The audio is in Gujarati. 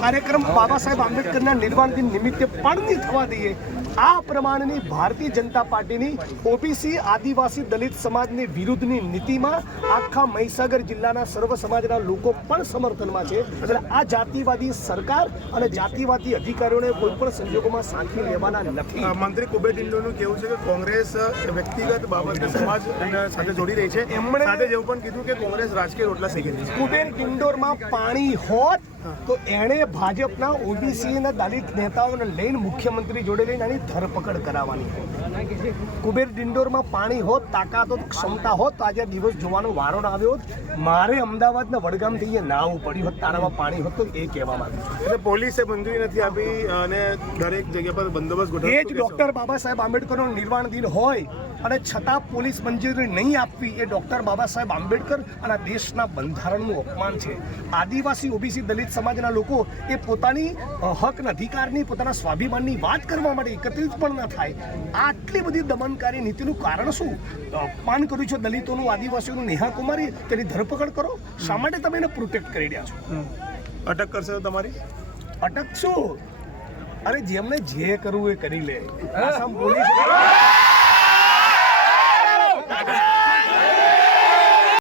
કાર્યક્રમ બાબા સાહેબ આંબેડકરના નિર્વાણ દિન નિમિત્તે પણ નહીં થવા દઈએ। આ પ્રમાણેની ભારતીય જનતા પાર્ટીની ઓબીસી આદિવાસી દલિત સમાજની વિરુદ્ધની નીતિમાં આખા મહીસાગર જિલ્લાના સર્વ સમાજના લોકો પણ સમર્થનમાં છે। એટલે આ જાતિવાદી સરકાર અને જાતિવાદી અધિકારીઓને કોઈ પણ સંજોગોમાં સાંખી લેવાના નથી। મંત્રી કુબેર ડિંડોરનું કહેવું છે કે કોંગ્રેસ વ્યક્તિગત બાબતે સમાજ સાથે જોડી રહી છે। એમણે સાથે એવું પણ કીધું કે કોંગ્રેસ રાજકીય રોટલા શેકી રહી છે। કુબેર ડિંડોરમાં પાણી હોત તો એણે ભાજપના ઓબીસી અને દલિત નેતાઓને લઈને મુખ્યમંત્રી જોડે લઈને આની ધરપકડ કરાવવાની। કુબેર ડિંડોરમાં પાણી હોત, તાકાત હોત, ક્ષમતા હોત તો આજે દિવસ જોવાનો વારો ના આવ્યો હોત। મારે અમદાવાદના વડગામથી અહીંયા ના આવવું પડ્યું હોત, તારામાં પાણી હોત તો એ કહેવા માંગુ છું। એટલે પોલીસે મંજૂરી નથી આપી અને દરેક જગ્યા પર બંદોબસ્ત ગોઠવ્યો। એ જ ડૉક્ટર બાબા સાહેબ આંબેડકરનો નિર્વાણ દિન હોય અને છતાં પોલીસ મંજૂરી નહીં આપવી એ ડૉક્ટર બાબા સાહેબ આંબેડકર અને દેશના બંધારણનું અપમાન છે। આદિવાસી ઓબીસી દલિત સમાજના લોકો એ પોતાની હક અધિકારની પોતાના સ્વાભિમાનની વાત કરવા માટે એકત્રિત પણ ન થાય। આટલી બધી દમનકારી નીતિનું કારણ શું? અપમાન કર્યું છે દલિતોનું, આદિવાસીઓનું, નેહા કુમારી, તેની ધરપકડ કરો। શા માટે તમે એને પ્રોટેક્ટ કરી રહ્યા છો? અટક કરશે તો તમારી અટક શું? અરે જેમને જે કરવું એ કરી લે। આસામ પોલીસ